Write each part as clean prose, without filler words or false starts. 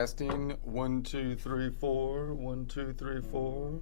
Testing 1 2 3 4 1 2 3 4.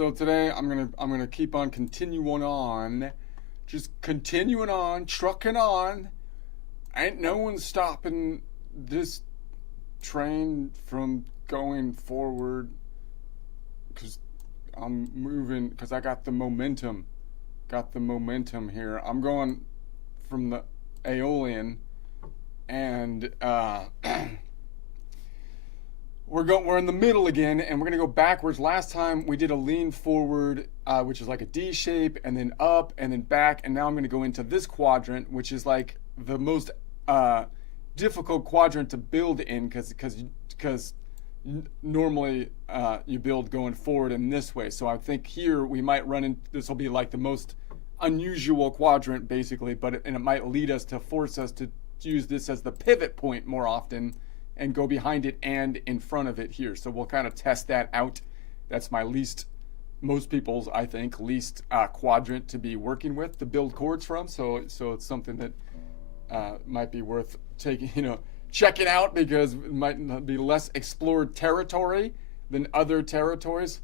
So today I'm gonna keep on continuing on, just continuing on, trucking on. Ain't no one stopping this train from going forward, because I'm moving, because I got the momentum. Got the momentum here. I'm going from the Aeolian, and we're in the middle again, and we're gonna go backwards. Last time we did a lean forward, which is like a D shape, and then up, and then back, and now I'm gonna go into this quadrant, which is like the most difficult quadrant to build in, because normally you build going forward in this way. So I think here we might run in. This will be like the most unusual quadrant, basically, and it might lead us to force us to use this as the pivot point more often, and go behind it and in front of it here. So we'll kind of test that out. That's my most people's, I think, least quadrant to be working with to build chords from. So it's something that might be worth checking out, because it might be less explored territory than other territories,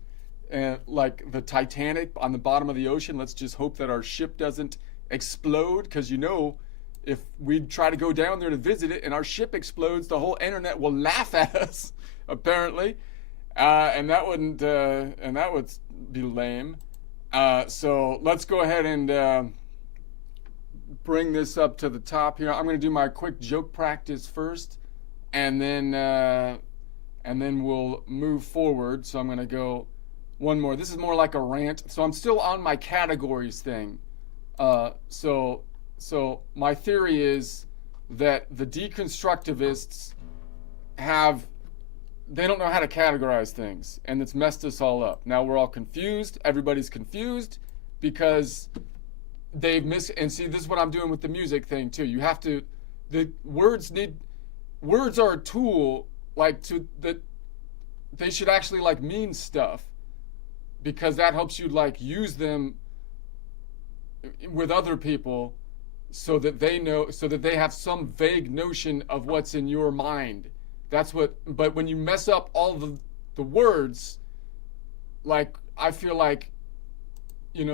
like the Titanic on the bottom of the ocean. Let's just hope that our ship doesn't explode, because if we try to go down there to visit it and our ship explodes, the whole internet will laugh at us, apparently, and that would be lame. So let's go ahead and bring this up to the top here. I'm going to do my quick joke practice first, and then we'll move forward. So I'm going to go one more. This is more like a rant. So I'm still on my categories thing. So my theory is that the deconstructivists they don't know how to categorize things, and it's messed us all up. Now we're all confused. Everybody's confused because and see, this is what I'm doing with the music thing too. Words are a tool, that they should actually mean stuff, because that helps you use them with other people, so that they have some vague notion of what's in your mind. But when you mess up all the words, I feel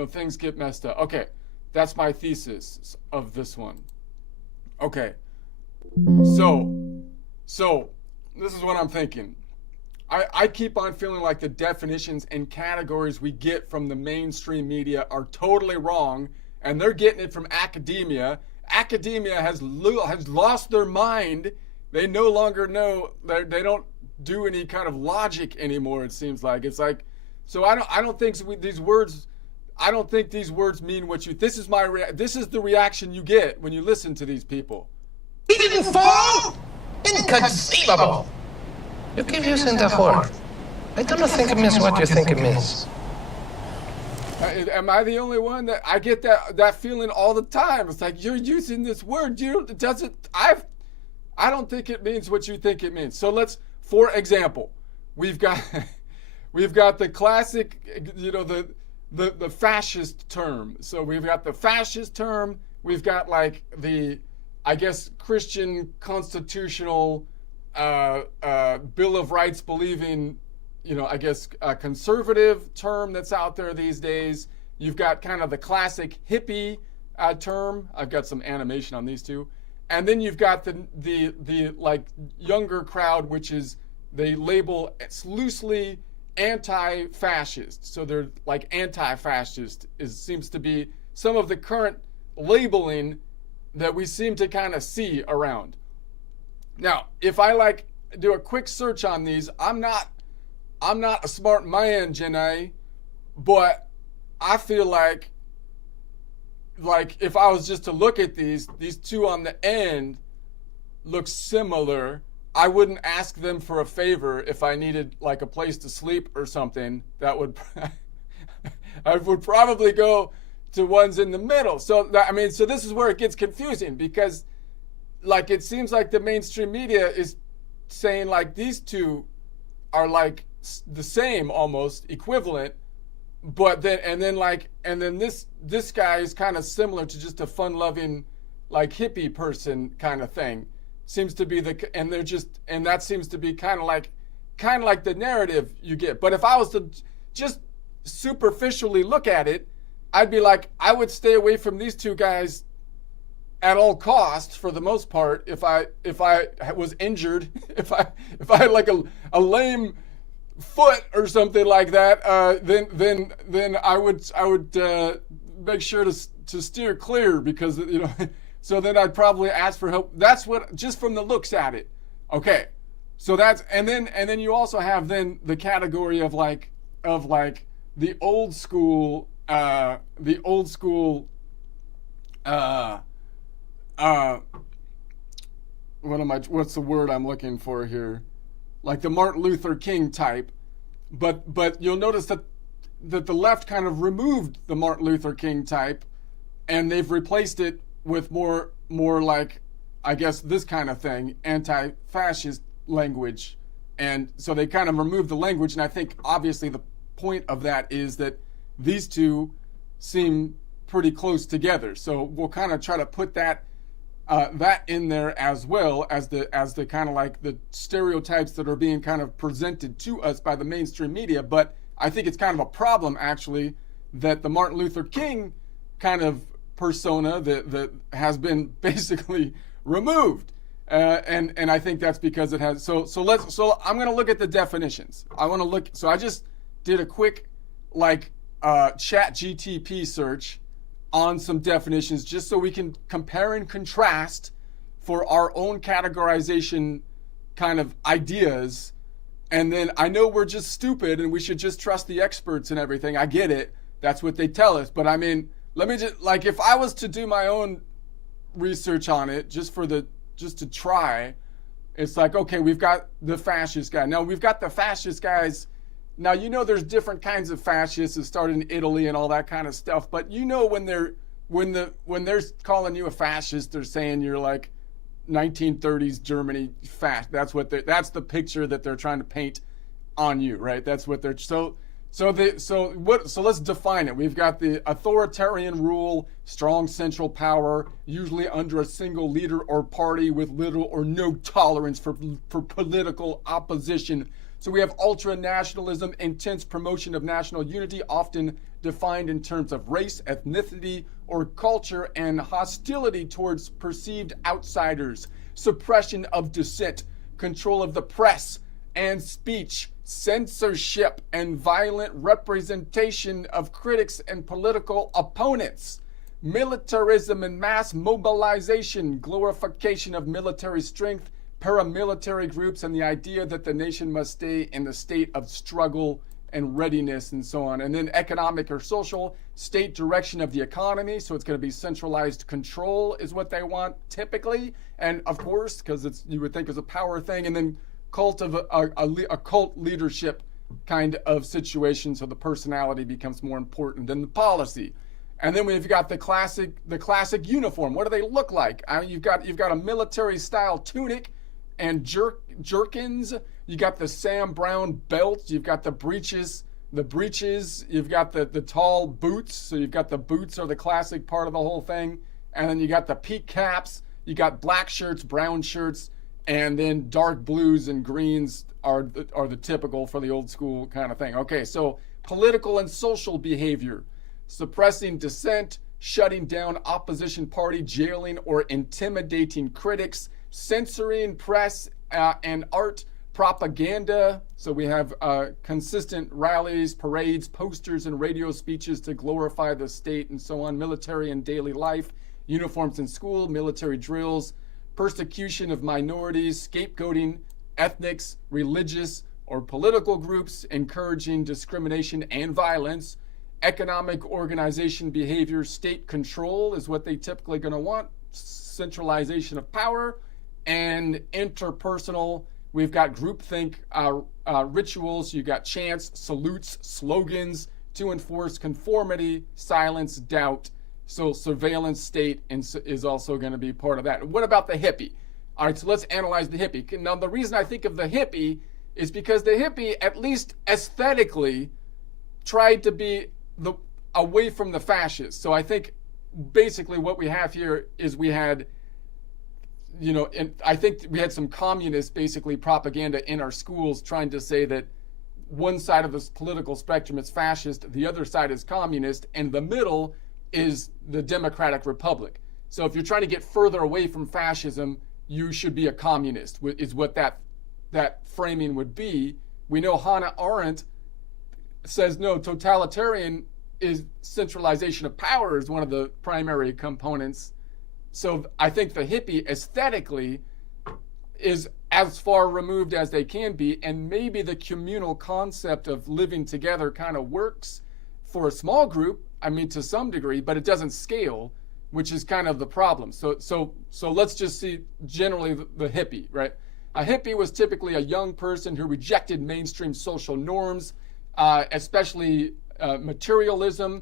things get messed up. Okay, that's my thesis of this one. Okay, so this is what I'm thinking. I keep on feeling like the definitions and categories we get from the mainstream media are totally wrong, and they're getting it from academia. Academia has lost their mind. They no longer know. They don't do any kind of logic anymore. It seems like so. I don't think these words. I don't think these words mean what you. This is the reaction you get when you listen to these people. He didn't fall. Inconceivable. You keep using that word. I don't think it means what you think it means. Am I the only one that I get that feeling all the time? It's like, you're using this word. I don't think it means what you think it means. So for example, we've got the classic, the fascist term. So we've got the fascist term. We've got the, I guess, Christian constitutional Bill of Rights believing, I guess, a conservative term that's out there these days. You've got kind of the classic hippie term. I've got some animation on these two. And then you've got the younger crowd, which is, they label it's loosely anti-fascist. So they're anti-fascist seems to be some of the current labeling that we seem to kind of see around. Now, if I do a quick search on these, I'm not a smart man, Janae, but I feel like if I was just to look at these two on the end look similar. I wouldn't ask them for a favor if I needed a place to sleep or something. That would I would probably go to ones in the middle. So so this is where it gets confusing, because it seems like the mainstream media is saying these two are the same, almost equivalent, but then this guy is kind of similar to just a fun-loving hippie person kind of thing. Seems to be that seems to be kind of like the narrative you get. But if I was to just superficially look at it, I'd be like, I would stay away from these two guys at all costs for the most part. If I was injured, if I had like a lame foot or something like that, then I would make sure to steer clear, because so then I'd probably ask for help. That's what, just from the looks at it. Okay, so that's, and then you also have then the category of like the old school what's the word I'm looking for here? Like the Martin Luther King type, but you'll notice that the left kind of removed the Martin Luther King type, and they've replaced it with more like, I guess, this kind of thing, anti-fascist language. And so they kind of removed the language, and I think obviously the point of that is that these two seem pretty close together. So we'll kind of try to put that in there as well as the kind of like the stereotypes that are being kind of presented to us by the mainstream media. But I think it's kind of a problem, actually, that the Martin Luther King kind of persona that has been basically removed. And I think that's because it has, so I'm going to look at the definitions. So I just did a quick chat GTP search on some definitions, just so we can compare and contrast for our own categorization kind of ideas. And then I know we're just stupid and we should just trust the experts and everything. I get it. That's what they tell us. But I mean, let me just, like, if I was to do my own research on it, just to try, it's like, okay, we've got the fascist guy. Now we've got the fascist guys. Now, there's different kinds of fascists that started in Italy and all that kind of stuff. But when they're calling you a fascist, they're saying you're like 1930s Germany fast. That's the picture that they're trying to paint on you, right? That's what they're so let's define it. We've got the authoritarian rule, strong central power, usually under a single leader or party with little or no tolerance for political opposition. So we have ultra-nationalism, intense promotion of national unity, often defined in terms of race, ethnicity, or culture, and hostility towards perceived outsiders, suppression of dissent, control of the press and speech, censorship, and violent representation of critics and political opponents, militarism and mass mobilization, glorification of military strength, paramilitary groups, and the idea that the nation must stay in the state of struggle and readiness, and so on. And then economic or social, state direction of the economy. So it's going to be centralized control is what they want typically. And of course, because you would think it's a power thing. And then cult of a cult leadership kind of situation. So the personality becomes more important than the policy. And then we've got the classic uniform. What do they look like? You've got a military style tunic and jerkins. You got the Sam Brown belt. You've got the breeches. You've got the tall boots. So you've got the boots are the classic part of the whole thing. And then you got the peak caps. You got black shirts, brown shirts, and then dark blues and greens are the typical for the old school kind of thing. Okay, so political and social behavior, suppressing dissent, shutting down opposition party, jailing or intimidating critics, censoring press and art, propaganda. So we have consistent rallies, parades, posters, and radio speeches to glorify the state and so on, military and daily life, uniforms in school, military drills, persecution of minorities, scapegoating ethnics, religious, or political groups, encouraging discrimination and violence, economic organization behavior, state control is what they typically going to want, centralization of power, and interpersonal. We've got groupthink rituals. You got chants, salutes, slogans to enforce conformity, silence, doubt. So surveillance state is also going to be part of that. What about the hippie? All right, so let's analyze the hippie. Now, the reason I think of the hippie is because the hippie, at least aesthetically, tried to be away from the fascists. So I think basically what we have here is we had, and I think we had some communist basically propaganda in our schools trying to say that one side of this political spectrum is fascist, the other side is communist, and the middle is the Democratic Republic. So if you're trying to get further away from fascism, you should be a communist, is what that framing would be. We know Hannah Arendt says no, totalitarian is centralization of power is one of the primary components. So I think the hippie aesthetically is as far removed as they can be, and maybe the communal concept of living together kind of works for a small group, I mean, to some degree, but it doesn't scale, which is kind of the problem. So let's just see generally the hippie, right? A hippie was typically a young person who rejected mainstream social norms, especially materialism,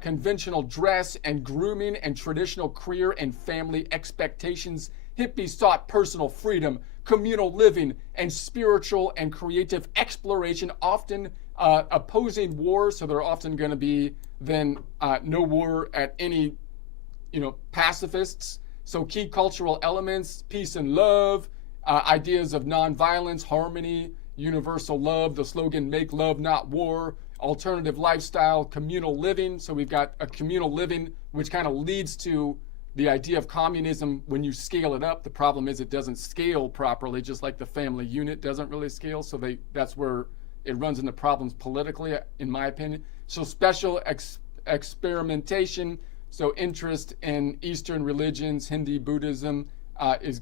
conventional dress and grooming, and traditional career and family expectations. Hippies sought personal freedom, communal living, and spiritual and creative exploration, often opposing war. So they're often going to be then no war at any, pacifists. So key cultural elements: peace and love, ideas of nonviolence, harmony, universal love, the slogan "Make love, not war," alternative lifestyle, communal living. So we've got a communal living, which kind of leads to the idea of communism when you scale it up. The problem is it doesn't scale properly, just like the family unit doesn't really scale. So that's where it runs into problems politically, in my opinion. So special experimentation, so interest in Eastern religions, Hindi, Buddhism,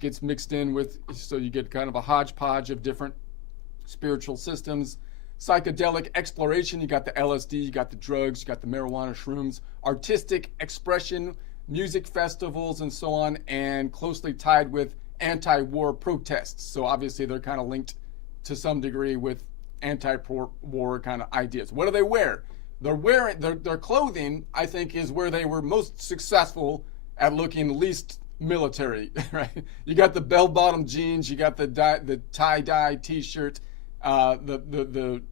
gets mixed in with, so you get kind of a hodgepodge of different spiritual systems. Psychedelic exploration, you got the LSD, you got the drugs, you got the marijuana, shrooms. Artistic expression, music festivals, and so on, and closely tied with anti-war protests. So obviously they're kind of linked to some degree with anti-war kind of ideas. What do they wear? They're wearing their clothing, I think, is where they were most successful at looking least military, right? You got the bell-bottom jeans, you got the tie-dye t-shirt, the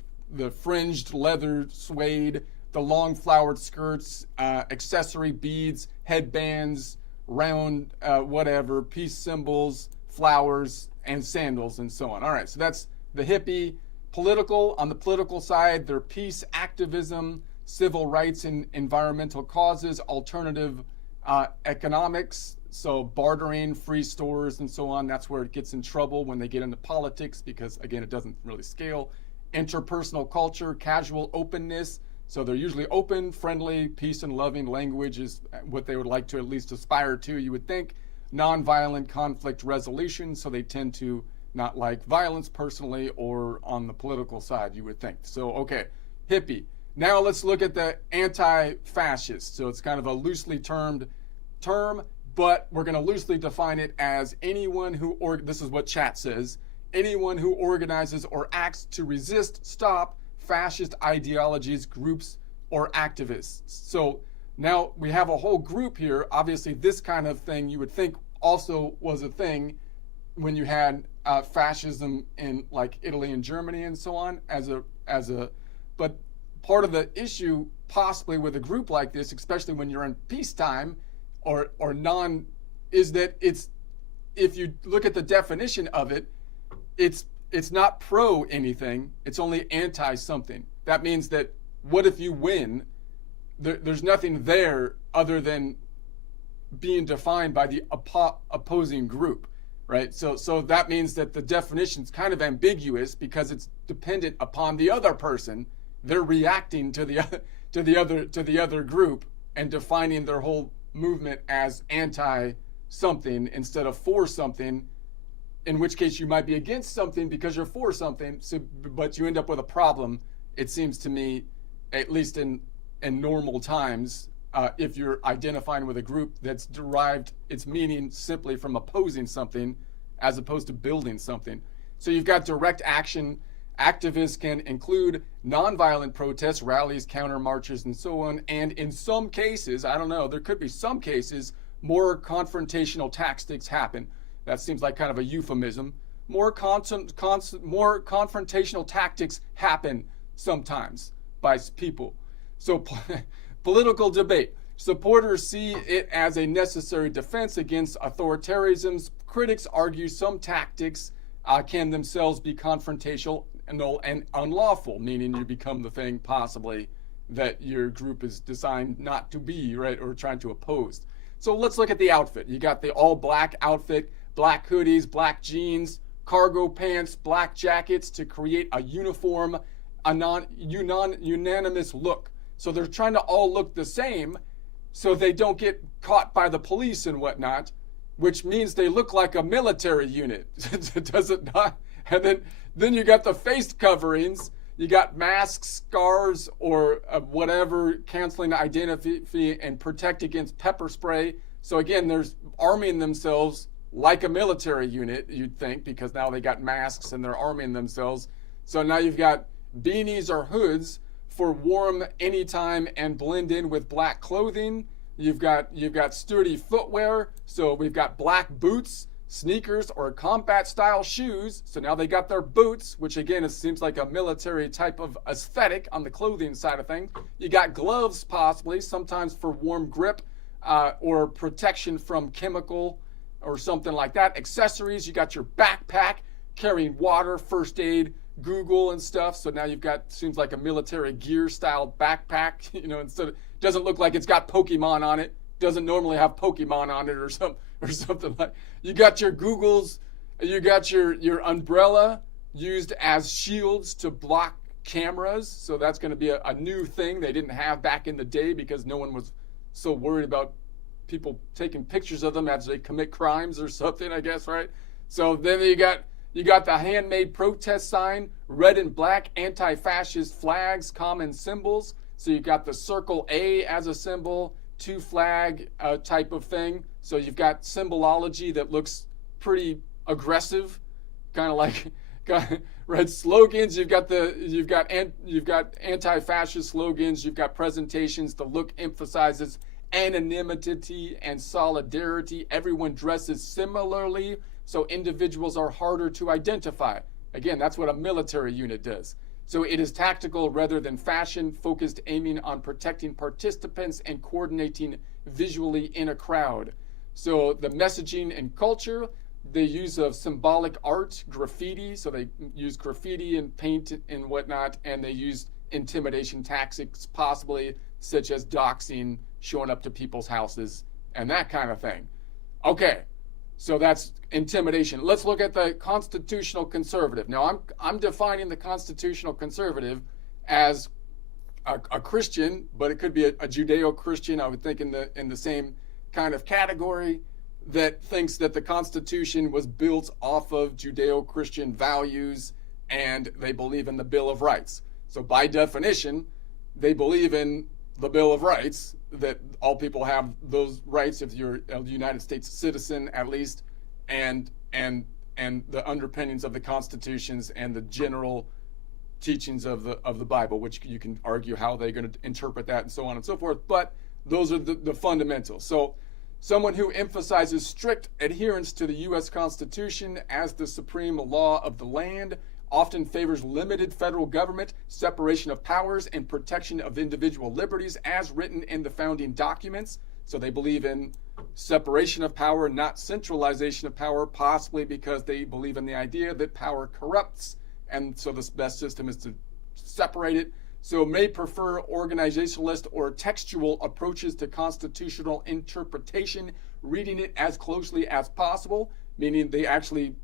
fringed leather suede, the long flowered skirts, accessory beads, headbands, round whatever, peace symbols, flowers, and sandals, and so on. All right, so that's the hippie. Political, on the political side, they're peace activism, civil rights and environmental causes, alternative economics, so bartering, free stores, and so on. That's where it gets in trouble when they get into politics because, again, it doesn't really scale. Interpersonal culture, casual openness. So they're usually open, friendly, peace and loving. Language is what they would like to at least aspire to, you would think. Nonviolent conflict resolution, so they tend to not like violence personally or on the political side, you would think. So, okay, hippie. Now let's look at the anti-fascist. So it's kind of a loosely termed term, but we're going to loosely define it as anyone who, this is what chat says, anyone who organizes or acts to resist, stop fascist ideologies, groups, or activists. So now we have a whole group here. Obviously, this kind of thing you would think also was a thing when you had fascism in like Italy and Germany and so on but part of the issue possibly with a group like this, especially when you're in peacetime or non, is that it's, if you look at the definition of it, it's not pro anything, it's only anti something. That means that what if you win? There's nothing there other than being defined by the opposing group, right? So that means that the definition's kind of ambiguous because it's dependent upon the other person. They're reacting to the other group and defining their whole movement as anti something instead of for something, in which case you might be against something because you're for something, but you end up with a problem, it seems to me, at least in normal times, if you're identifying with a group that's derived its meaning simply from opposing something as opposed to building something. So you've got direct action. Activists can include nonviolent protests, rallies, counter marches, and so on. And in some cases, I don't know, there could be some cases, more confrontational tactics happen. That seems like kind of a euphemism. More confrontational tactics happen sometimes by people. So political debate. Supporters see it as a necessary defense against authoritarianism. Critics argue some tactics can themselves be confrontational and unlawful, meaning you become the thing possibly that your group is designed not to be, right, or trying to oppose. So let's look at the outfit. You got the all black outfit, black hoodies, black jeans, cargo pants, black jackets to create a uniform, unanimous look. So they're trying to all look the same so they don't get caught by the police and whatnot, which means they look like a military unit. Does it not? And then you got the face coverings. You got masks, scarves, or whatever, canceling identity and protect against pepper spray. So again, they're arming themselves like a military unit, you'd think, because now they got masks and they're arming themselves. So now you've got beanies or hoods for warm anytime and blend in with black clothing. You've got sturdy footwear. So we've got black boots, sneakers, or combat style shoes. So now they got their boots, which again, it seems like a military type of aesthetic on the clothing side of things. You got gloves, possibly, sometimes for warm grip or protection from chemical or something like that. Accessories, you got your backpack carrying water, first aid, Google and stuff. So now you've got, seems like a military gear style backpack, instead of, doesn't look like it's got Pokemon on it. Doesn't normally have Pokemon on it or something like. You got your Googles, you got your umbrella used as shields to block cameras. So that's going to be a new thing they didn't have back in the day because no one was so worried about people taking pictures of them as they commit crimes or something, I guess, right? So then you got the handmade protest sign, red and black anti-fascist flags, common symbols. So you got the circle A as a symbol, two flag type of thing. So you've got symbology that looks pretty aggressive, kind of like red slogans. You've got anti-fascist slogans. You've got presentations. The look emphasizes anonymity and solidarity. Everyone dresses similarly, so individuals are harder to identify. Again, that's what a military unit does. So it is tactical rather than fashion, focused, aiming on protecting participants and coordinating visually in a crowd. So the messaging and culture, the use of symbolic art, graffiti, so they use graffiti and paint and whatnot, and they use intimidation tactics, possibly, such as doxing, showing up to people's houses, and that kind of thing. Okay, so that's intimidation. Let's look at the constitutional conservative. Now, I'm defining the constitutional conservative as a Christian, but it could be a Judeo-Christian, I would think, in the same kind of category, that thinks that the Constitution was built off of Judeo-Christian values and they believe in the Bill of Rights. So by definition, they believe in the Bill of Rights, that all people have those rights if you're a United States citizen at least, and the underpinnings of the constitutions and the general teachings of the Bible, which you can argue how they're going to interpret that and so on and so forth, but those are the fundamentals. So someone who emphasizes strict adherence to the U.S. Constitution as the supreme law of the land, often favors limited federal government, separation of powers, and protection of individual liberties as written in the founding documents. So they believe in separation of power, not centralization of power, possibly because they believe in the idea that power corrupts, and so the best system is to separate it. So may prefer organizationalist or textual approaches to constitutional interpretation, reading it as closely as possible, meaning they actually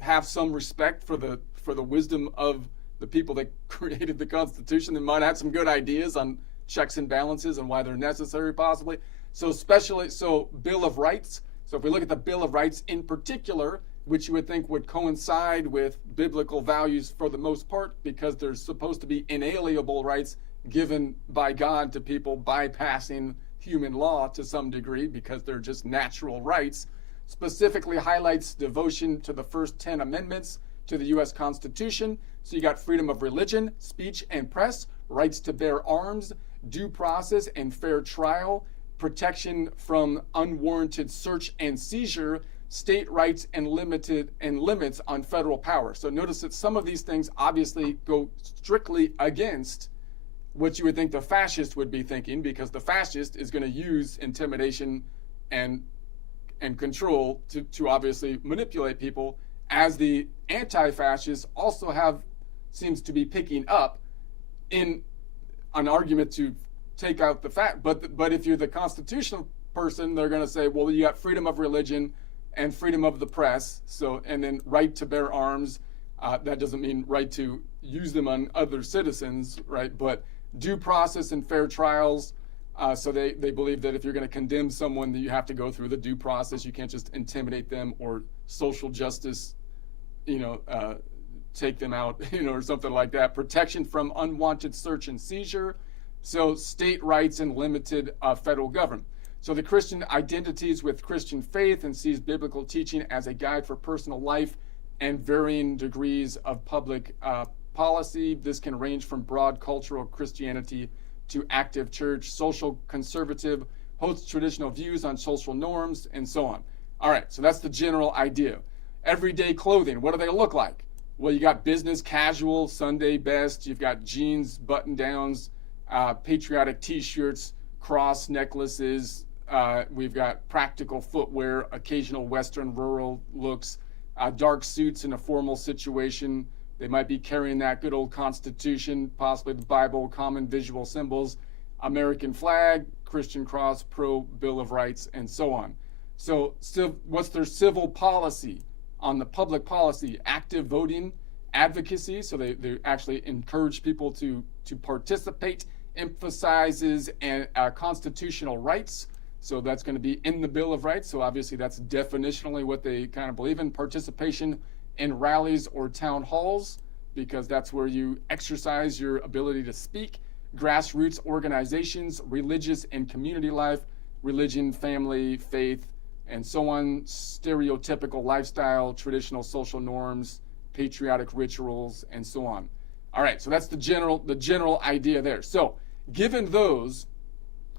have some respect for the wisdom of the people that created the Constitution. They might have some good ideas on checks and balances and why they're necessary, possibly. So Bill of Rights. So if we look at the Bill of Rights in particular, which you would think would coincide with biblical values for the most part, because there's supposed to be inalienable rights given by God to people bypassing human law to some degree, because they're just natural rights, specifically highlights devotion to the first 10 amendments to the U.S. Constitution. So you got freedom of religion, speech and press, rights to bear arms, due process and fair trial, protection from unwarranted search and seizure, state rights and limits on federal power. So notice that some of these things obviously go strictly against what you would think the fascist would be thinking, because the fascist is going to use intimidation and control to obviously manipulate people as the anti-fascists also seems to be picking up in an argument to take out the fact. But if you're the constitutional person, they're going to say, well, you got freedom of religion and freedom of the press. So, and then right to bear arms. That doesn't mean right to use them on other citizens, right? But due process and fair trials. So they believe that if you're going to condemn someone, that you have to go through the due process. You can't just intimidate them or social justice, take them out, or something like that. Protection from unwanted search and seizure. So state rights and limited federal government. So the Christian identities with Christian faith and sees biblical teaching as a guide for personal life and varying degrees of public policy. This can range from broad cultural Christianity to active church, social conservative, holds traditional views on social norms, and so on. All right, so that's the general idea. Everyday clothing, what do they look like? Well, you got business casual, Sunday best. You've got jeans, button downs, patriotic t-shirts, cross necklaces. We've got practical footwear, occasional Western rural looks, dark suits in a formal situation. They might be carrying that good old Constitution, possibly the Bible, common visual symbols, American flag, Christian cross, pro Bill of Rights, and so on. So what's their civil policy? On the public policy, active voting, advocacy, so they actually encourage people to participate, emphasizes constitutional rights. So that's going to be in the Bill of Rights. So obviously that's definitionally what they kind of believe in. Participation in rallies or town halls, because that's where you exercise your ability to speak. Grassroots organizations, religious and community life, religion, family, faith, and so on. Stereotypical lifestyle, traditional social norms, patriotic rituals, and so on. All right, so that's the general idea there. So given those,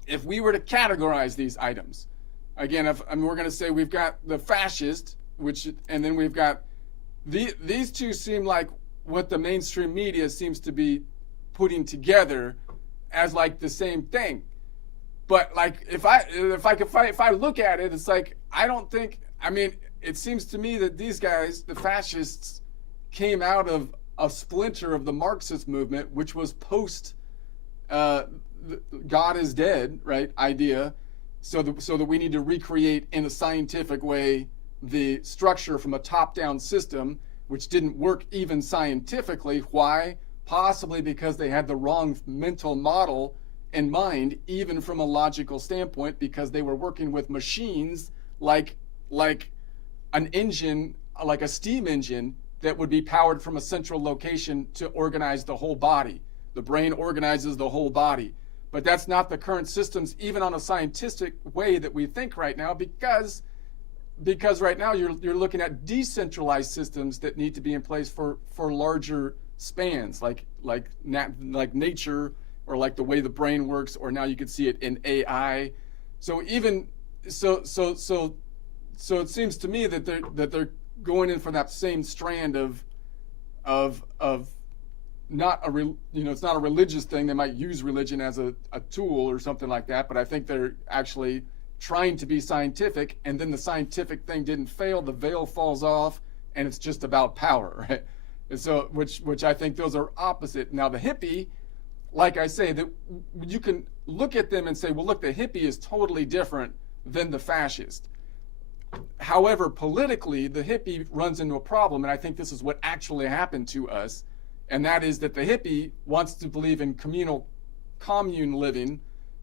if we were to categorize these items, again, we're going to say we've got the fascist, and then we've got these two seem like what the mainstream media seems to be putting together as like the same thing. But like if I look at it, it's like it seems to me that these guys, the fascists, came out of a splinter of the Marxist movement, which was post God is dead, right, idea, so that we need to recreate in a scientific way the structure from a top-down system, which didn't work even scientifically. Why? Possibly because they had the wrong mental model in mind, even from a logical standpoint, because they were working with machines like an engine, like a steam engine, that would be powered from a central location to organize the whole body. The brain organizes the whole body. But that's not the current systems, even on a scientific way that we think right now, because right now you're looking at decentralized systems that need to be in place for larger spans, like nature, or like the way the brain works, or now you could see it in AI. So it seems to me that they're going in for that same strand of it's not a religious thing. They might use religion as a tool or something like that, but I think they're actually trying to be scientific, and then the scientific thing didn't fail, the veil falls off, and it's just about power, right? And so, which I think those are opposite. Now the hippie, like I say, that you can look at them and say, well, look, the hippie is totally different than the fascist. However, politically, the hippie runs into a problem, and I think this is what actually happened to us, and that is that the hippie wants to believe in commune living,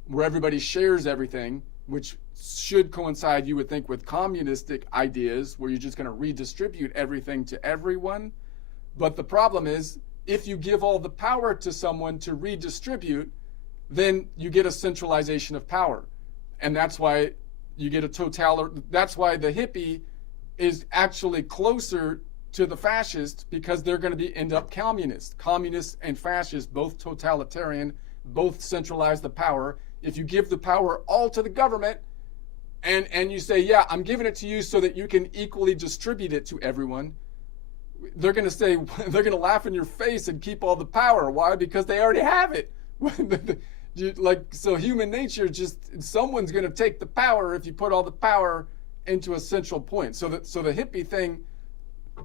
where everybody shares everything, which should coincide, you would think, with communistic ideas, where you're just going to redistribute everything to everyone. But the problem is, if you give all the power to someone to redistribute, then you get a centralization of power. And that's why you get that's why the hippie is actually closer to the fascist, because they're going to end up communist. Communists and fascists, both totalitarian, both centralize the power. If you give the power all to the government, and you say, yeah, I'm giving it to you so that you can equally distribute it to everyone, they're going to say, they're going to laugh in your face and keep all the power. Why? Because they already have it. So human nature, just someone's going to take the power if you put all the power into a central point. So the hippie thing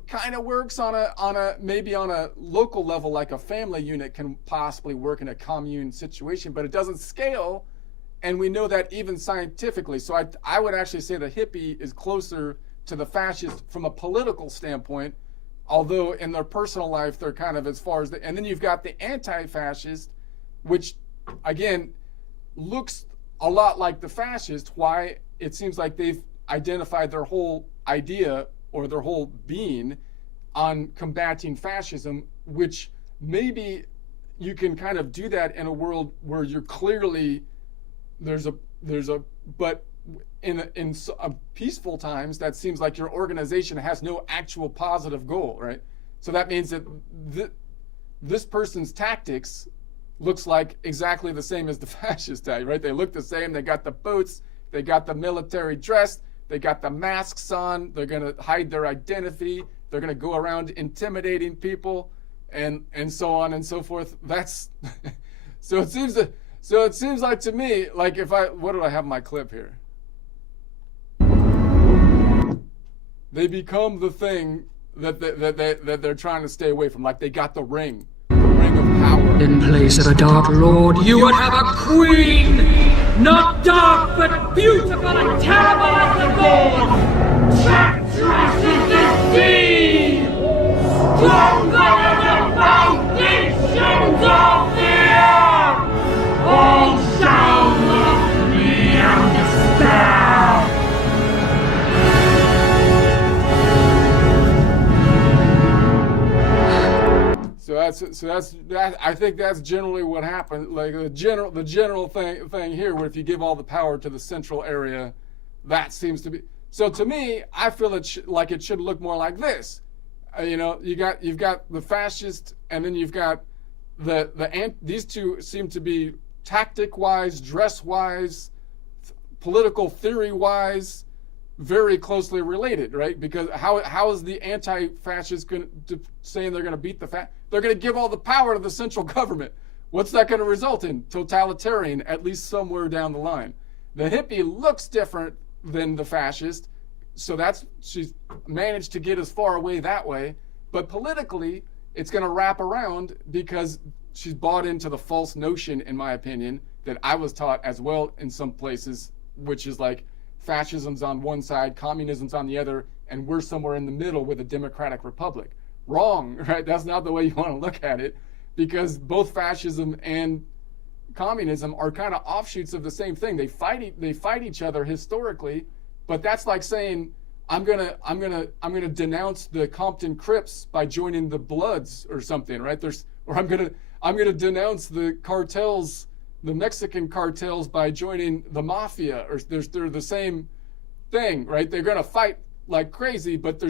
kind of works on a maybe on a local level, like a family unit can possibly work in a commune situation, but it doesn't scale, and we know that even scientifically. So I would actually say the hippie is closer to the fascist from a political standpoint, although in their personal life they're kind of as far as and then you've got the anti-fascist, which again looks a lot like the fascist. Why? It seems like they've identified their whole idea or their whole being on combating fascism, which maybe you can kind of do that in a world where you're clearly but in peaceful times, that seems like your organization has no actual positive goal, right? So that means that this person's tactics looks like exactly the same as the fascist type, right? They look the same. They got the boots, they got the military dress, they got the masks on. They're gonna hide their identity. They're gonna go around intimidating people, and so on and so forth. That's so it seems like to me, like what do I have in my clip here? They become the thing that they're trying to stay away from. Like they got the ring of power. In place of a dark lord, you would have a queen! Not dark, but beautiful and terrible as the dawn! Treacherous is this deed! Stronger than the foundations of the earth! All shall love me and despair! So that's I think that's generally what happened. Like the general thing here, where if you give all the power to the central area, that seems to be. So to me, I feel it should look more like this. You've got the fascist, and then you've got these two seem to be tactic wise, dress wise, political theory wise, very closely related, right? Because how is the anti-fascist saying they're going to beat the They're going to give all the power to the central government. What's that going to result in? Totalitarian, at least somewhere down the line. The hippie looks different than the fascist, so she's managed to get as far away that way. But politically, it's going to wrap around because she's bought into the false notion, in my opinion, that I was taught as well in some places, which is like fascism's on one side, communism's on the other, and we're somewhere in the middle with a democratic republic. Wrong, right? That's not the way you want to look at it, because both fascism and communism are kind of offshoots of the same thing. They fight each other historically, but that's like saying I'm gonna denounce the Compton Crips by joining the Bloods or something, right? I'm gonna denounce the cartels, the Mexican cartels, by joining the mafia, or they're the same thing, right? They're gonna fight like crazy, but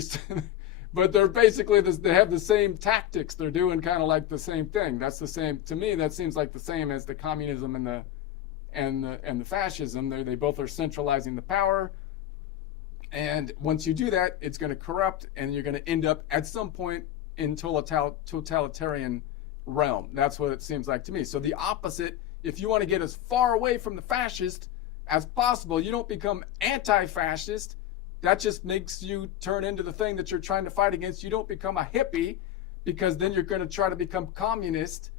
they're basically they have the same tactics. They're doing kind of like the same thing. That's the same to me. That seems like the same as the communism and the fascism. They both are centralizing the power. And once you do that, it's going to corrupt, and you're going to end up at some point in totalitarian realm. That's what it seems like to me. So the opposite, if you want to get as far away from the fascist as possible, you don't become anti-fascist. That just makes you turn into the thing that you're trying to fight against. You don't become a hippie, because then you're going to try to become communist.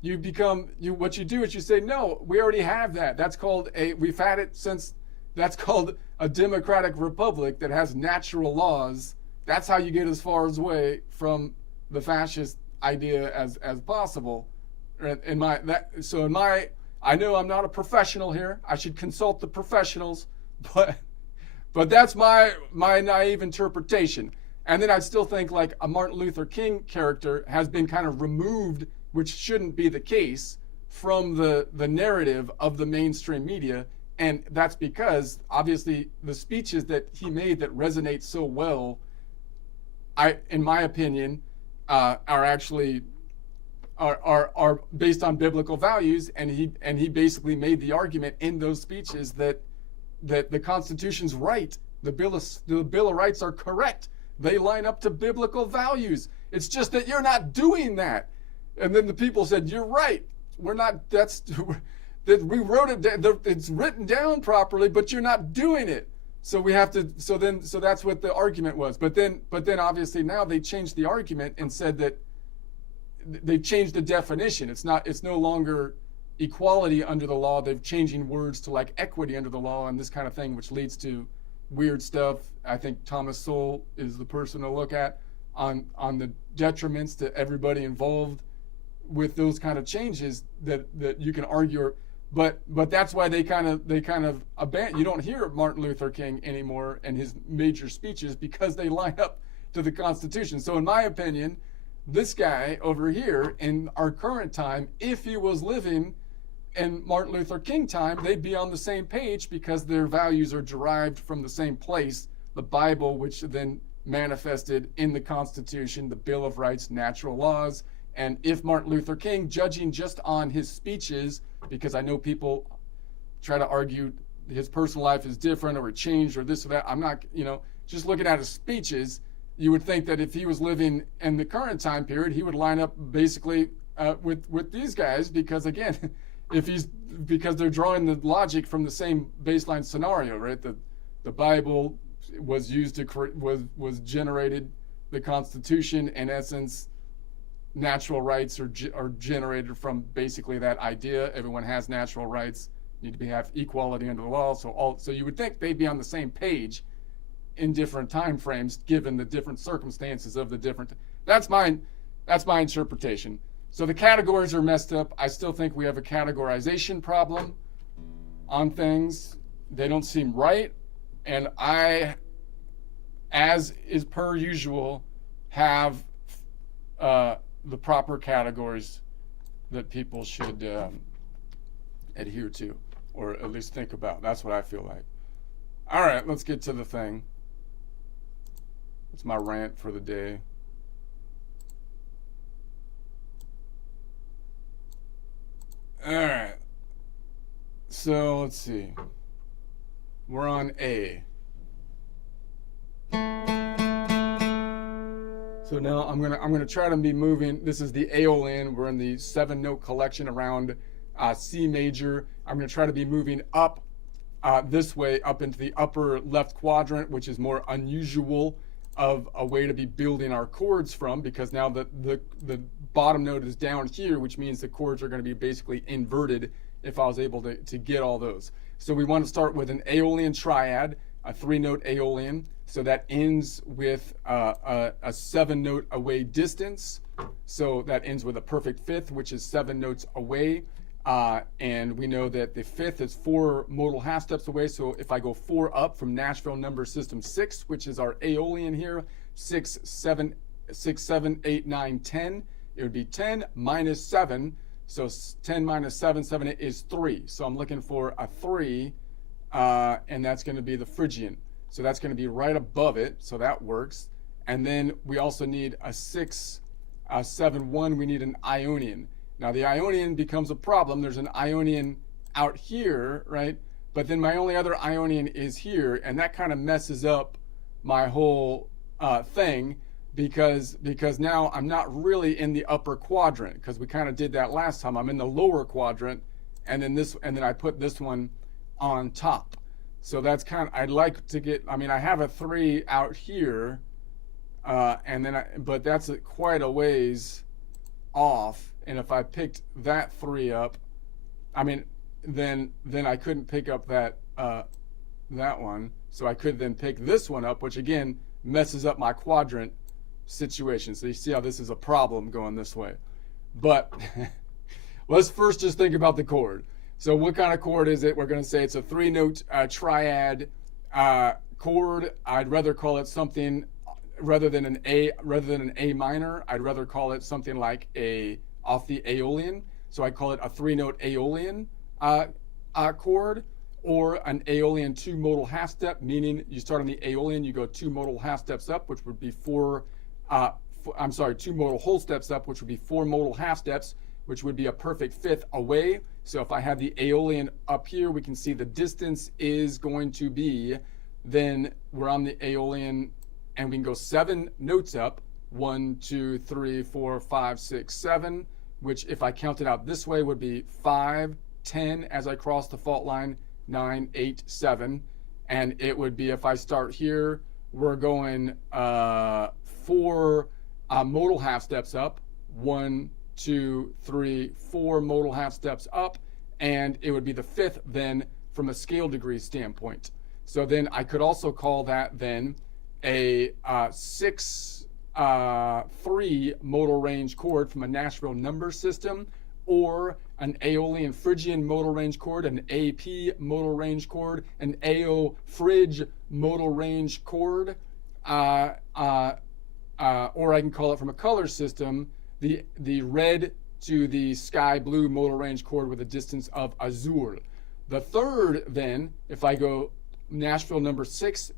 What you do is you say, no, we already have that. That's called we've had it since, that's called a democratic republic that has natural laws. That's how you get as far away from the fascist idea as possible. I know I'm not a professional here. I should consult the professionals, but that's my naive interpretation. And then I still think like a Martin Luther King character has been kind of removed, which shouldn't be the case, from the narrative of the mainstream media. And that's because obviously the speeches that he made that resonate so well, in my opinion, are actually are based on biblical values. And he basically made the argument in those speeches that the Constitution's right. The Bill of Rights are correct. They line up to biblical values. It's just that you're not doing that. And then the people said, "You're right. We're not. We wrote it. It's written down properly, but you're not doing it." So we have to. So that's what the argument was. But then obviously now they changed the argument and said that they changed the definition. It's no longer equality under the law. They're changing words to like equity under the law and this kind of thing, which leads to weird stuff. I think Thomas Sowell is the person to look at on the detriments to everybody involved with those kind of changes that you can argue. But that's why they kind of abandon. You don't hear Martin Luther King anymore and his major speeches because they line up to the Constitution. So in my opinion, this guy over here in our current time, if he was living in Martin Luther King time, they'd be on the same page because their values are derived from the same place, the Bible, which then manifested in the Constitution, the Bill of Rights, natural laws. And if Martin Luther King, judging just on his speeches, because I know people try to argue his personal life is different or it changed or this or that. I'm not, just looking at his speeches, you would think that if he was living in the current time period, he would line up basically with these guys because, again, because they're drawing the logic from the same baseline scenario, right? The Bible was used was generated, the Constitution, in essence. Natural rights are generated from basically that idea. Everyone has natural rights, need to have equality under the law. So you would think they'd be on the same page in different time frames, given the different circumstances of the different. That's my interpretation. So the categories are messed up. I still think we have a categorization problem on things. They don't seem right, and I, as is per usual, have the proper categories that people should adhere to, or at least think about. That's what I feel like. All right, let's get to the thing. It's my rant for the day. All right. So let's see. We're on A. So now I'm gonna try to be moving. This is the Aeolian. We're in the 7-note collection around C major. I'm gonna try to be moving up this way, up into the upper left quadrant, which is more unusual of a way to be building our chords from, because now the bottom note is down here, which means the chords are going to be basically inverted if I was able to get all those. So we want to start with an Aeolian triad, a 3-note Aeolian. So that ends with a 7-note away distance. So that ends with a perfect fifth, which is 7 notes away. And we know that the fifth is 4 modal half steps away. So if I go 4 up from Nashville number system 6, which is our Aeolian here, 6, 7, 8, 9, 10, it would be 10 minus 7. So 10 minus 7, 7 is 3. So I'm looking for a 3, and that's going to be the Phrygian. So that's going to be right above it. So that works. And then we also need a 6, 7, 1. We need an Ionian. Now the Ionian becomes a problem. There's an Ionian out here, right? But then my only other Ionian is here, and that kind of messes up my whole thing because now I'm not really in the upper quadrant, because we kind of did that last time. I'm in the lower quadrant, and then I put this one on top. So that's kind of, I'd like to get, I mean, I have a 3 out here, but that's quite a ways off. And if I picked that 3 up, I mean, then I couldn't pick up that one. So I could then pick this one up, which again messes up my quadrant situation. So you see how this is a problem going this way. But let's first just think about the chord. So what kind of chord is it? We're going to say it's a 3-note triad chord. I'd rather call it something rather than an A minor. I'd rather call it something like off the Aeolian. So I call it a 3-note Aeolian chord, or an Aeolian 2 modal half step, meaning you start on the Aeolian, you go 2 modal half steps up, which would be 2 modal whole steps up, which would be 4 modal half steps, which would be a perfect fifth away. So if I have the Aeolian up here, we can see the distance is going to be, then we're on the Aeolian, and we can go 7 notes up, 1, 2, 3, 4, 5, 6, 7, which if I count it out this way would be 5, 10 as I cross the fault line, 9, 8, 7. And it would be, if I start here, we're going 4 modal half steps up. 1, 2, 3, 4 modal half steps up. And it would be the 5th then from a scale degree standpoint. So then I could also call that then a 6-3 modal range chord from a Nashville number system, or an Aeolian Phrygian modal range chord, an AP modal range chord, an AO Phryg modal range chord, or I can call it from a color system, the red to the sky blue modal range chord with a distance of azur. The third then, if I go Nashville number 6,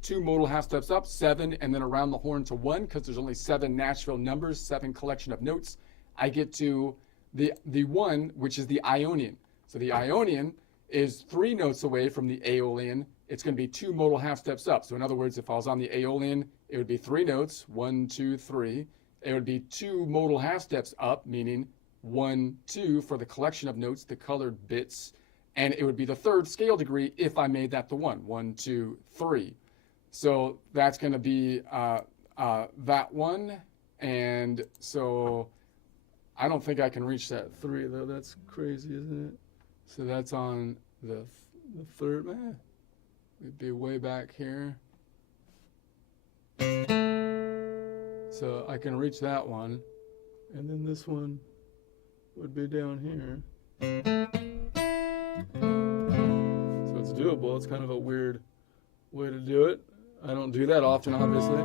2 modal half steps up, 7, and then around the horn to 1, because there's only 7 Nashville numbers, 7 collection of notes, I get to the 1, which is the Ionian. So the Ionian is 3 notes away from the Aeolian. It's going to be 2 modal half steps up. So in other words, if I was on the Aeolian, it would be 3 notes, 1, 2, 3. It would be 2 modal half steps up, meaning 1, 2 for the collection of notes, the colored bits. And it would be the 3rd scale degree if I made that the 1. 1, 2, 3. So that's going to be that one. And so I don't think I can reach that 3, though. That's crazy, isn't it? So that's on the 3rd. Man, we'd be way back here. So I can reach that one. And then this one would be down here. So it's doable. It's kind of a weird way to do it. I don't do that often, obviously.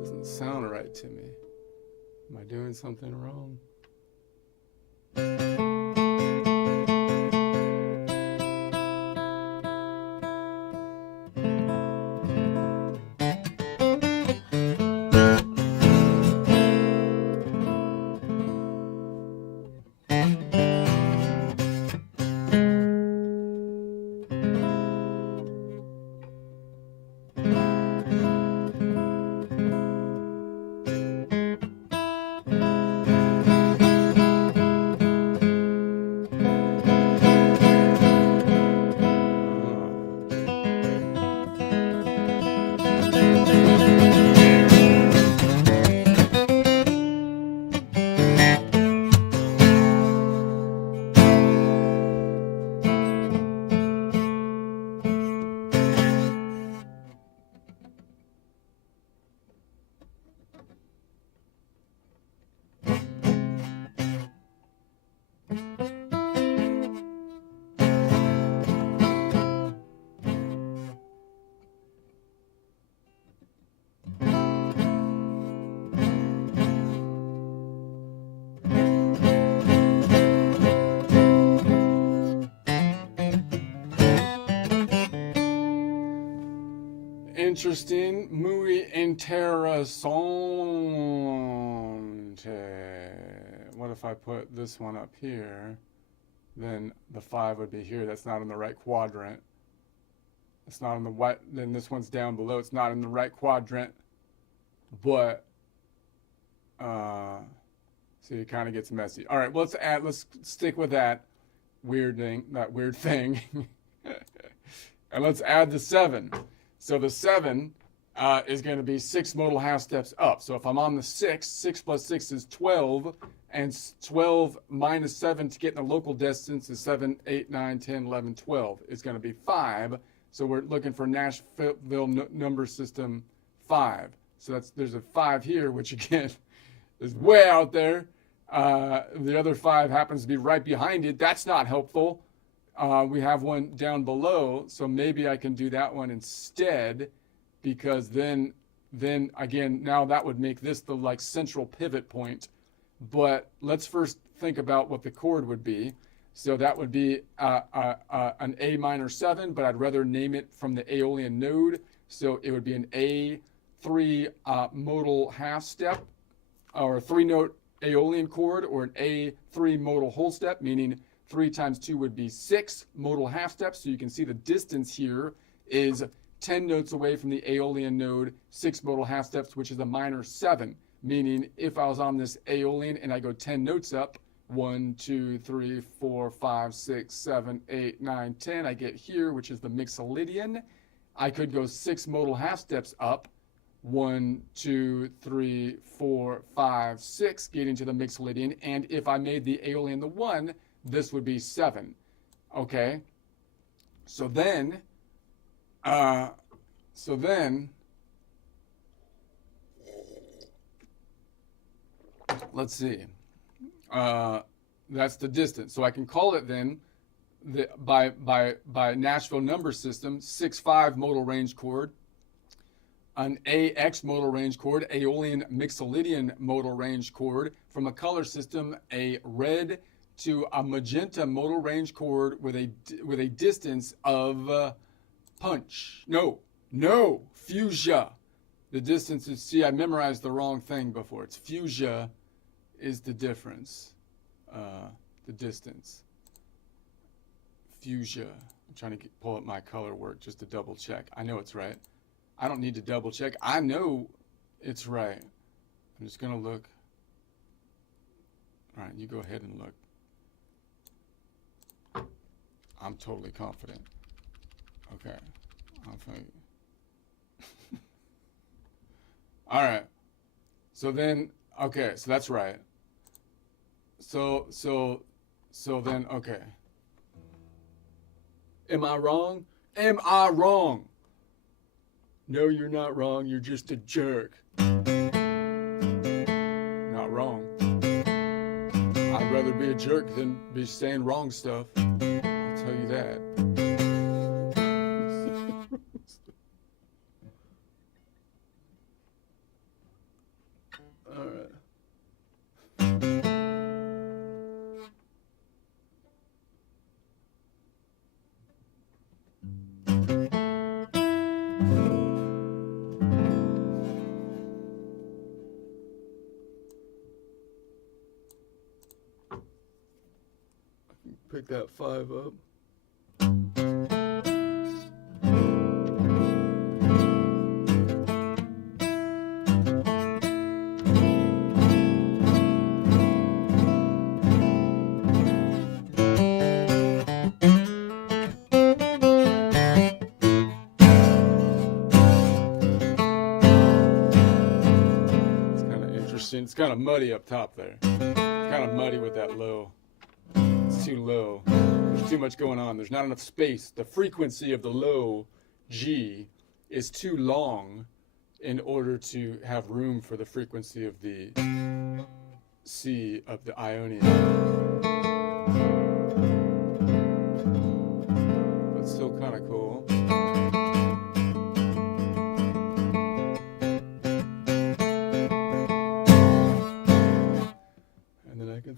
Doesn't sound right to me. Am I doing something wrong? Interesting, muy interesante. What if I put this one up here? Then the 5 would be here. That's not in the right quadrant. It's not in the right. Then this one's down below. It's not in the right quadrant. But so it kind of gets messy. All right, well, let's stick with that weird thing. And let's add the 7. So the 7 is going to be 6 modal half steps up. So if I'm on the 6, 6 plus 6 is 12, and 12 minus 7 to get in the local distance is 7, 8, 9, 10, 11, 12. It's going to be 5. So we're looking for Nashville number system 5. So there's a 5 here, which again is way out there. The other 5 happens to be right behind it. That's not helpful. We have one down below, so maybe I can do that one instead, because then again, now that would make this the like central pivot point. But let's first think about what the chord would be. So that would be an A minor 7, but I'd rather name it from the Aeolian node. So it would be an A3 modal half step, or a 3-note Aeolian chord, or an A3 modal whole step, meaning 3 times 2 would be 6 modal half steps. So you can see the distance here is 10 notes away from the Aeolian node, 6 modal half steps, which is a minor 7. Meaning if I was on this Aeolian and I go 10 notes up, 1, 2, 3, 4, 5, 6, 7, 8, 9, 10, I get here, which is the Mixolydian. I could go 6 modal half steps up, 1, 2, 3, 4, 5, 6, getting to the Mixolydian. And if I made the Aeolian the 1, this would be 7. Okay? So then, let's see. That's the distance. So I can call it then, by Nashville number system, 6-5 modal range chord, an AX modal range chord, Aeolian Mixolydian modal range chord. From a color system, a red to a magenta modal range chord with a distance of fuchsia. The distance is, see, I memorized the wrong thing before. It's fuchsia is the difference. The distance. Fuchsia. I'm trying to pull up my color work just to double check. I know it's right. I don't need to double check. I know it's right. I'm just gonna look. All right, you go ahead and look. I'm totally confident. Okay. I'll tell you. All right. So then, okay, so that's right. So then, okay. Am I wrong? Am I wrong? No, you're not wrong. You're just a jerk. Not wrong. I'd rather be a jerk than be saying wrong stuff. I'll tell you that. All right. Pick that 5 up. It's kind of muddy up top there. It's kind of muddy with that low. It's too low. There's too much going on. There's not enough space. The frequency of the low G is too long in order to have room for the frequency of the C of the Ionian. But still kind of cool.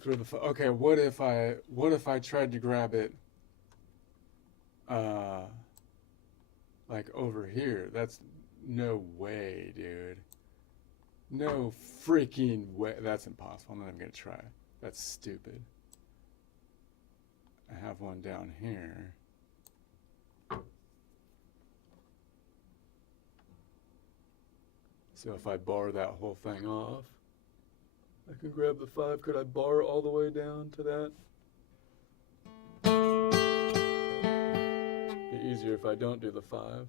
Through the okay, what if I tried to grab it like over here? That's no way, dude. No freaking way. That's impossible. I'm not even gonna try. That's stupid. I have one down here. So if I bar that whole thing off, I can grab the 5. Could I bar all the way down to that? Be easier if I don't do the 5.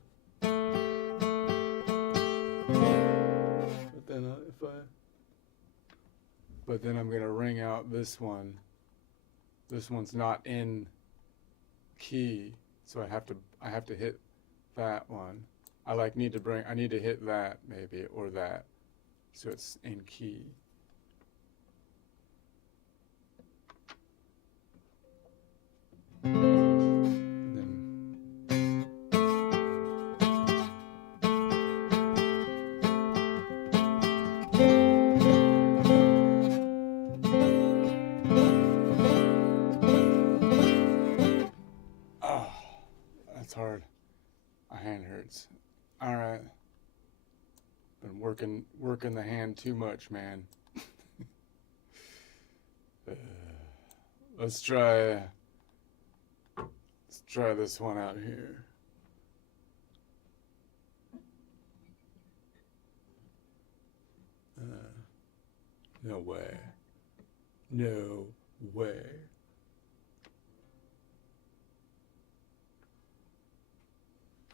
But then I'm gonna ring out this one. This one's not in key, so I have to hit that one. I need to hit that maybe, or that, so it's in key. Oh, that's hard. My hand hurts. All right. Been working the hand too much, man. Let's try this one out here. No way. No way.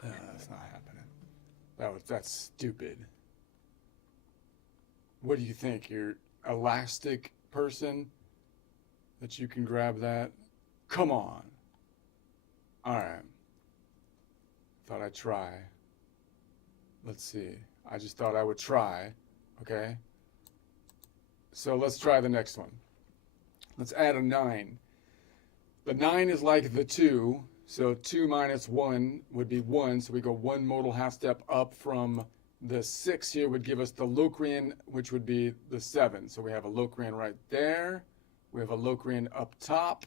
That's not happening. That's stupid. What do you think? You're elastic person that you can grab that? Come on. All right. Thought I'd try. Let's see. I just thought I would try. Okay. So let's try the next one. Let's add a 9. The 9 is like the 2. So 2 minus 1 would be 1. So we go 1 modal half step up from the 6 here would give us the Locrian, which would be the 7. So we have a Locrian right there. We have a Locrian up top.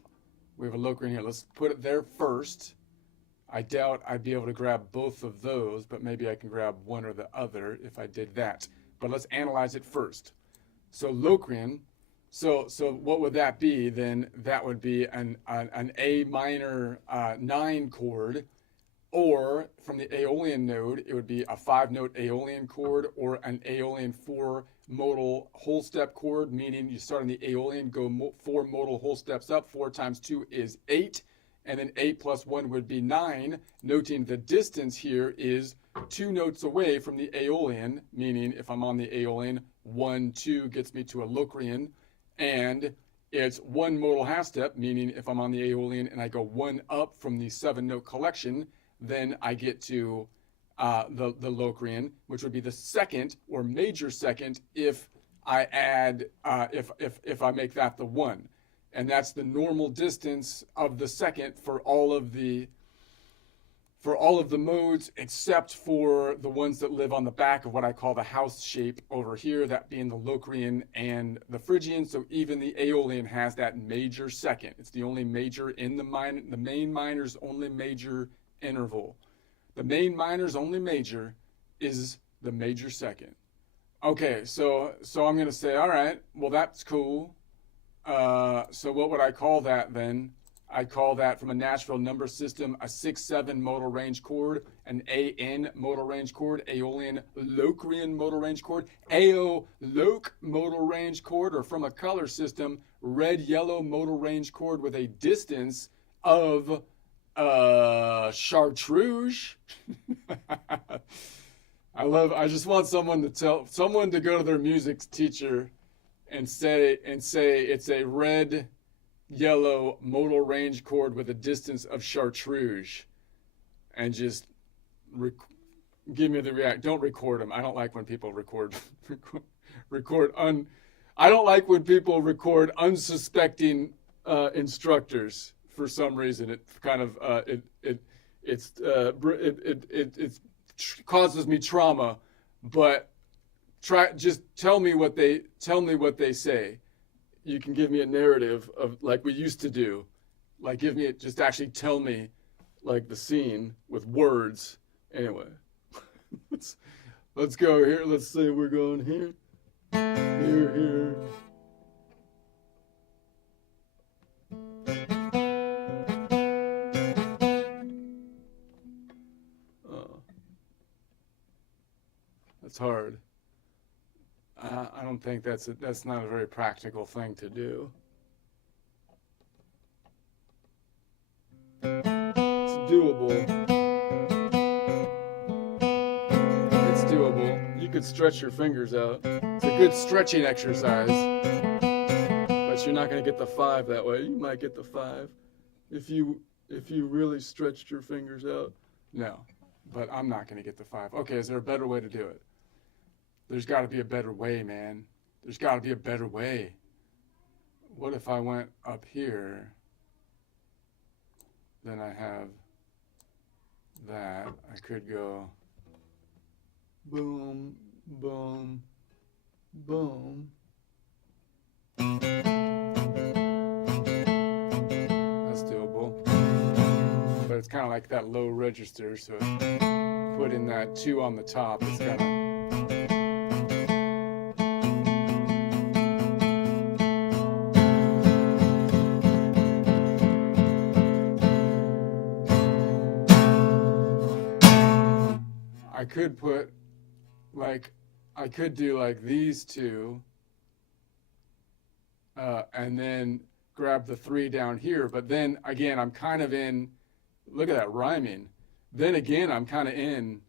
We have a Locrian here. Let's put it there first. I doubt I'd be able to grab both of those, but maybe I can grab one or the other if I did that. But let's analyze it first. So Locrian, so what would that be? Then that would be an A minor 9 chord, or from the Aeolian node, it would be a 5-note Aeolian chord or an Aeolian 4 modal whole step chord, meaning you start on the Aeolian, go 4 modal whole steps up. 4 times 2 is 8, and then 8 plus 1 would be 9, noting the distance here is 2 notes away from the Aeolian, meaning if I'm on the Aeolian, 1, 2 gets me to a Locrian, and it's 1 modal half step, meaning if I'm on the Aeolian and I go 1 up from the 7-note collection, then I get to the Locrian, which would be the second or major second if I add if I make that the 1, and that's the normal distance of the second for all of the modes except for the ones that live on the back of what I call the house shape over here, that being the Locrian and the Phrygian. So even the Aeolian has that major second. It's the only major in the main minor's only major interval. The main minor's only major is the major second. Okay, so I'm going to say, all right, well, that's cool. So what would I call that then? I call that, from a Nashville number system, a 6-7 modal range chord, an AN modal range chord, Aeolian Locrian modal range chord, Aeoloc modal range chord, or from a color system, red-yellow modal range chord with a distance of chartreuse. I just want someone to go to their music teacher and say it's a red yellow modal range chord with a distance of chartreuse, and just give me the react. Don't record them. I don't like when people I don't like when people record unsuspecting instructors for some reason. It kind of it causes me trauma, but just tell me what they say. You can give me a narrative of, like we used to do, like just actually tell me like the scene with words. Anyway, let's go here. Let's say we're going here, here. That's hard. I don't think that's not a very practical thing to do. It's doable. It's doable. You could stretch your fingers out. It's a good stretching exercise. But you're not going to get the 5 that way. You might get the 5 if you really stretched your fingers out. No, but I'm not going to get the 5. Okay, is there a better way to do it? There's got to be a better way, man. There's got to be a better way. What if I went up here? Then I have that. I could go boom, boom, boom. That's doable. But it's kind of like that low register, so putting that 2 on the top, it's kind of... I could put, like, I could do like these two, and then grab the 3 down here. But then again, I'm kind of in, look at that rhyming. Then again, I'm kind of in,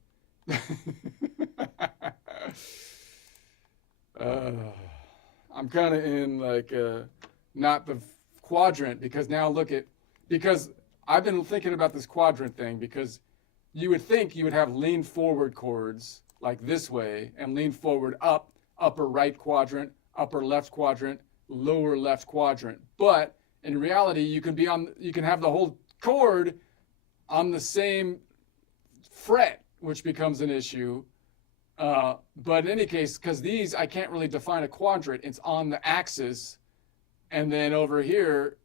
I'm kind of in like, not the quadrant, because now look at, because I've been thinking about this quadrant thing, because you would think you would have lean forward chords like this way, and lean forward up, upper right quadrant, upper left quadrant, lower left quadrant. But in reality, you can have the whole chord on the same fret, which becomes an issue. But in any case, because these, I can't really define a quadrant, it's on the axis. And then over here,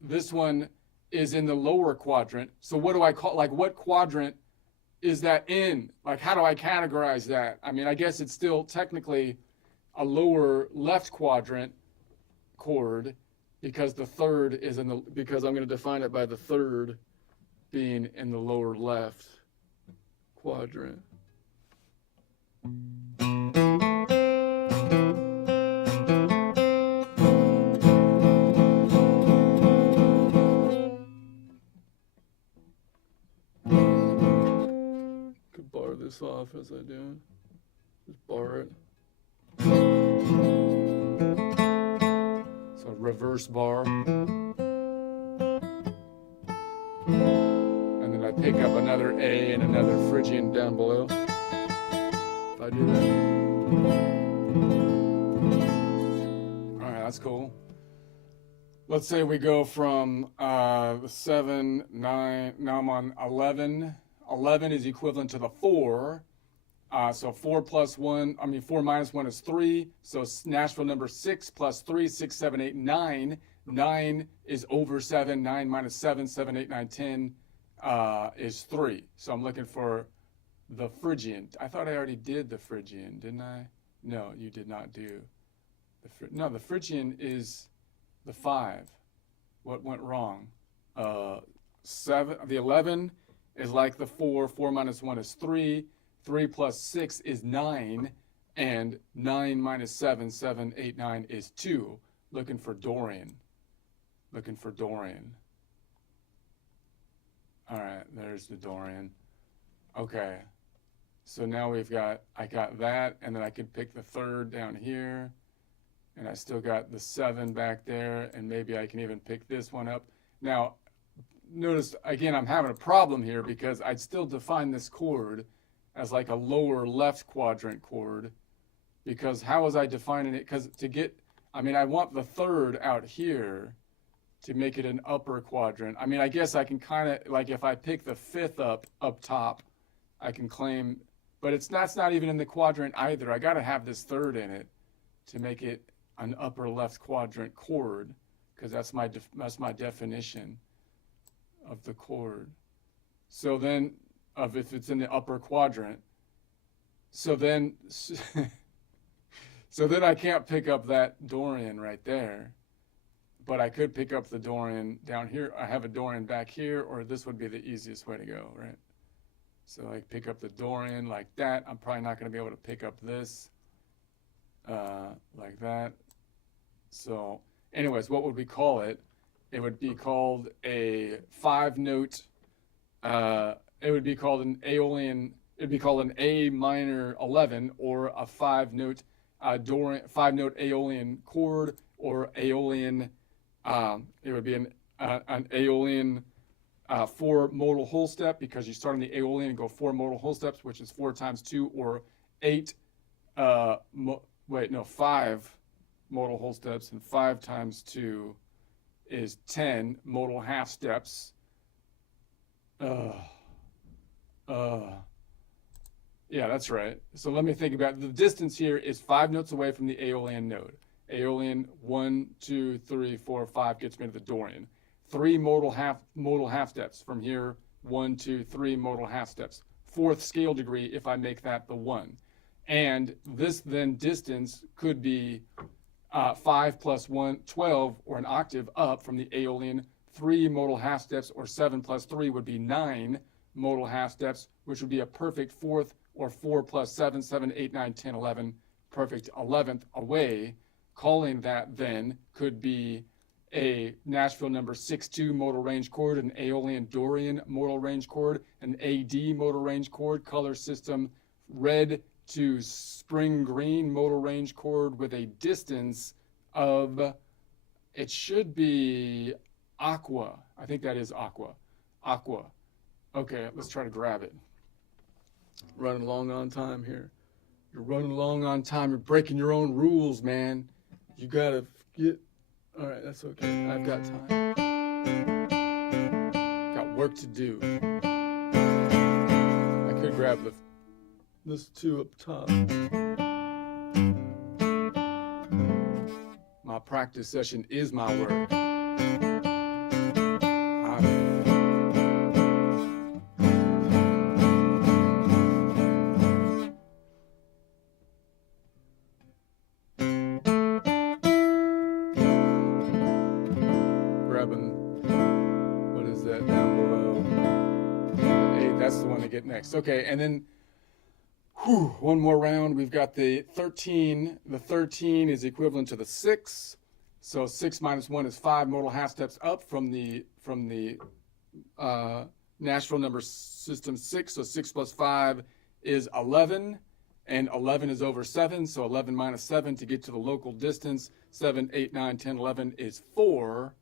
this one is in the lower quadrant. So what do I call, like, what quadrant is that in? Like, how do I categorize that? I mean, I guess it's still technically a lower left quadrant chord, because the third is in the, because I'm going to define it by the third being in the lower left quadrant. Could bar this off as I do. Just bar it. So reverse bar. And then I pick up another A and another Phrygian down below. If I do that. All right, that's cool. Let's say we go from 7, 9, now I'm on 11. 11 is equivalent to the 4. So 4 minus 1 is 3. So Nashville number 6 plus 3, 6, 7, 8, 9. 9 is over 7. 9 minus 7, 7, 8, 9, 10 is 3. So I'm looking for the Phrygian. I thought I already did the Phrygian, didn't I? No, you did not do. The Phrygian is the 5. What went wrong? 7. The 11 is like the 4. 4 minus 1 is 3. 3 plus 6 is 9. And 9 minus 7, 7, 8, 9 is 2. Looking for Dorian. Looking for Dorian. All right, there's the Dorian. Okay. So now I got that, and then I could pick the third down here. And I still got the 7 back there, and maybe I can even pick this one up. Now, notice, again, I'm having a problem here, because I'd still define this chord as like a lower left quadrant chord, because how was I defining it? Because I want the third out here to make it an upper quadrant. I mean, I guess I can kind of, like, if I pick the 5th up top, I can claim, but that's not even in the quadrant either. I got to have this third in it to make it an upper left quadrant chord, because that's my definition of the chord. So then, if it's in the upper quadrant, so then I can't pick up that Dorian right there, but I could pick up the Dorian down here. I have a Dorian back here, or this would be the easiest way to go, right? So I pick up the Dorian like that. I'm probably not going to be able to pick up this like that. So anyways, what would we call it? It would be called a 5-note, it would be called an Aeolian, it'd be called an A minor 11, or a 5-note Dorian, 5-note Aeolian chord, or Aeolian, it would be an Aeolian 4 modal whole step, because you start in the Aeolian and go 4 modal whole steps, which is 4 times 2, or 5 modal whole steps, and 5 times 2 is 10 modal half steps. Yeah, that's right. So let me think about it. The distance here is 5 notes away from the Aeolian node. Aeolian 1, 2, 3, 4, 5 gets me to the Dorian. 3 modal half steps from here. 1, 2, 3 modal half steps. 4th scale degree if I make that the 1. And this then distance could be 5 plus 1, 12, or an octave up from the Aeolian. 3 modal half steps, or 7 plus 3 would be 9 modal half steps, which would be a perfect 4th or 4 plus 7, 7, 8, 9, 10, 11, perfect 11th away. Calling that then could be a Nashville number 6-2 modal range chord, an Aeolian Dorian modal range chord, an AD modal range chord, color system red to spring green modal range chord with a distance of, it should be aqua. I think that is aqua. Aqua. Okay, let's try to grab it. Running long on time here. You're running along on time. You're breaking your own rules, man. You gotta get. All right, that's okay. I've got time. Got work to do. I could grab the. This two up top. My practice session is my work. Grabbing, what is that down below? 8, that's the one to get next. Okay, and then one more round. We've got the 13. The 13 is equivalent to the 6. So 6 minus 1 is 5 modal half steps up from the Nashville number system 6. So 6 plus 5 is 11. And 11 is over 7. So 11 minus 7 to get to the local distance. 7, 8, 9, 10, 11 is 4.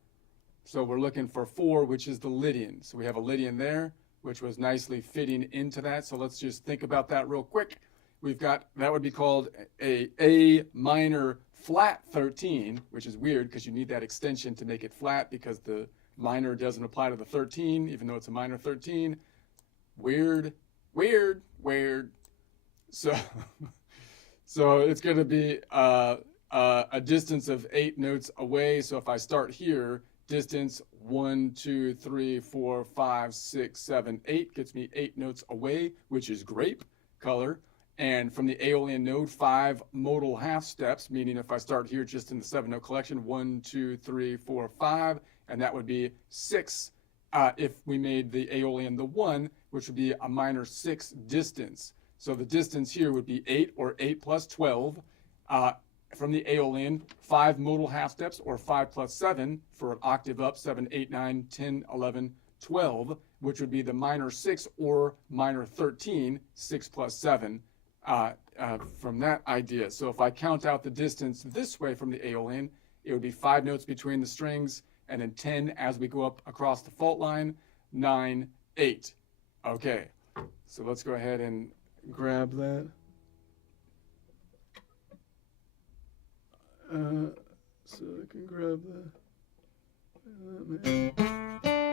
So we're looking for 4, which is the Lydian. So we have a Lydian there, which was nicely fitting into that. So let's just think about that real quick. We've got, that would be called a minor flat 13, which is weird because you need that extension to make it flat because the minor doesn't apply to the 13, even though it's a minor 13. Weird. So, so it's going to be a distance of 8 notes away. So if I start here, distance 1, 2, 3, 4, 5, 6, 7, 8 gets me 8 notes away, which is grape color. And from the Aeolian node, 5 modal half steps, meaning if I start here just in the 7-note collection, 1, 2, 3, 4, 5, and that would be 6 if we made the Aeolian the 1, which would be a minor 6 distance. So the distance here would be 8 or 8 plus 12. From the Aeolian, 5 modal half steps or 5 plus 7 for an octave up, 7, 8, 9, 10, 11, 12, which would be the minor 6 or minor 13, 6 plus 7. From that idea. So if I count out the distance this way from the Aeolian, it would be 5 notes between the strings, and then 10 as we go up across the fault line, 9, 8. Okay, so let's go ahead and Grab that. So I can grab the.